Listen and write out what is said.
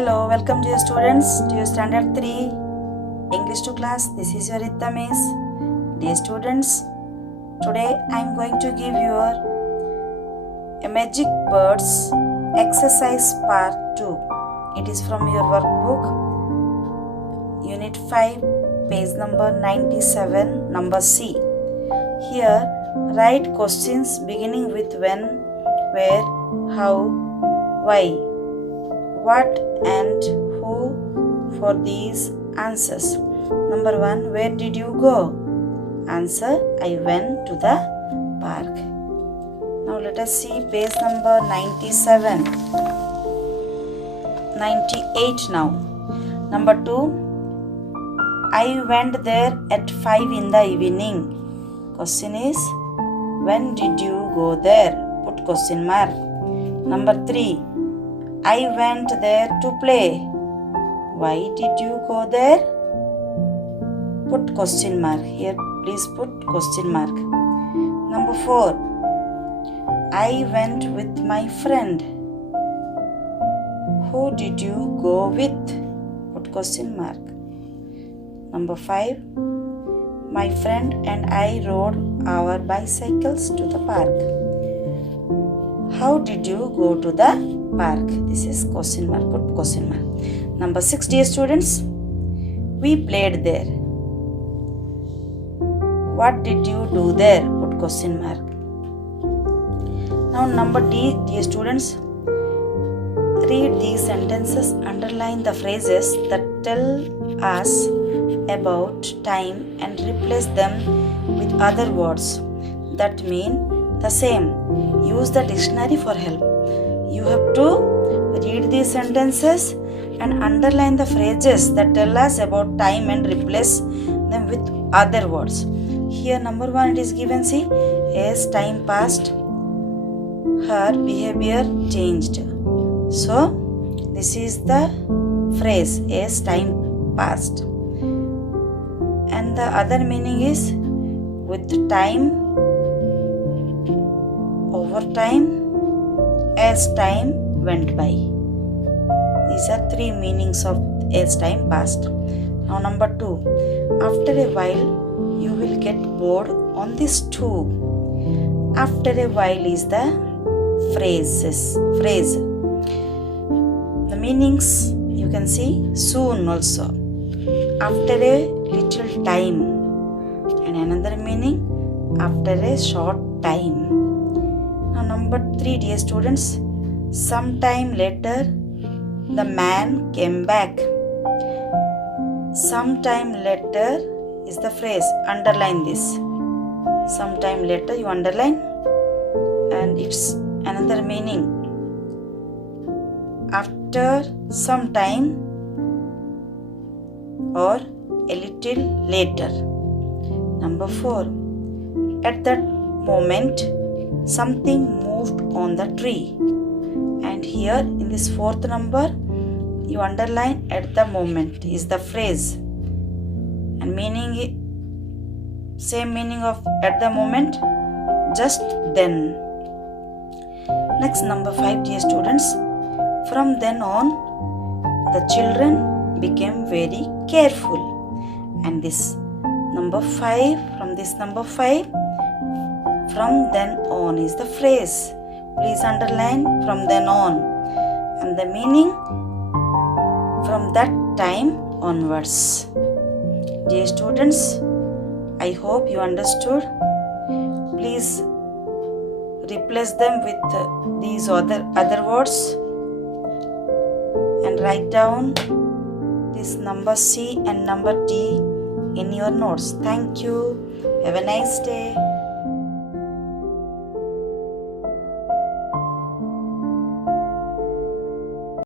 Hello, welcome dear students to your Standard 3 English 2 class. This is your Rita Miss. Dear students, today I am going to give you a magic words exercise part 2. It is from your workbook UNIT-5 page number 97 number C. Here write questions beginning with when, where, how, why, what and who for these answers. Number 1. Where did you go? Answer: I went to the park. Now let us see page number 97. 98 now. Number 2. I went there at 5 in the evening. Question is, when did you go there? Put question mark. Number 3. I went there to play. Why did you go there? Put question mark. Here please put question mark. Number 4. I went with my friend. Who did you go with? Put question mark. Number 5. My friend and I rode our bicycles to the park. How did you go to the park? This is question mark. Put question mark. Number 6, dear students. We played there. What did you do there? Put question mark. Now number D, dear students. Read these sentences. Underline the phrases that tell us about time and replace them with other words that mean the same. Use the dictionary for help. You have to read these sentences and underline the phrases that tell us about time and replace them with other words. Here number 1 it is given, see, as time passed, her behavior changed. So this is the phrase, as time passed. And the other meaning is with time, over time, as time went by. These are 3 meanings of as time passed. Now number 2. After a while you will get bored on this too. After a while is the phrase. The meanings you can see soon also. After a little time. And another meaning after a short time. Now number 3, dear students. Sometime later the man came back. Sometime later is the phrase. Underline this. Sometime later you underline, and it's another meaning. After some time or a little later. Number 4. At that moment something moved on the tree. And here in this 4th number you underline at the moment is the phrase, and meaning same meaning of at the moment, just then. Next number 5, dear students. From then on the children became very careful. And this number 5, from this number 5, from then on is the phrase. Please underline from then on, and the meaning from that time onwards. Dear students, I hope you understood. Please replace them with these other words and write down this number C and number D in your notes. Thank you. Have a nice day.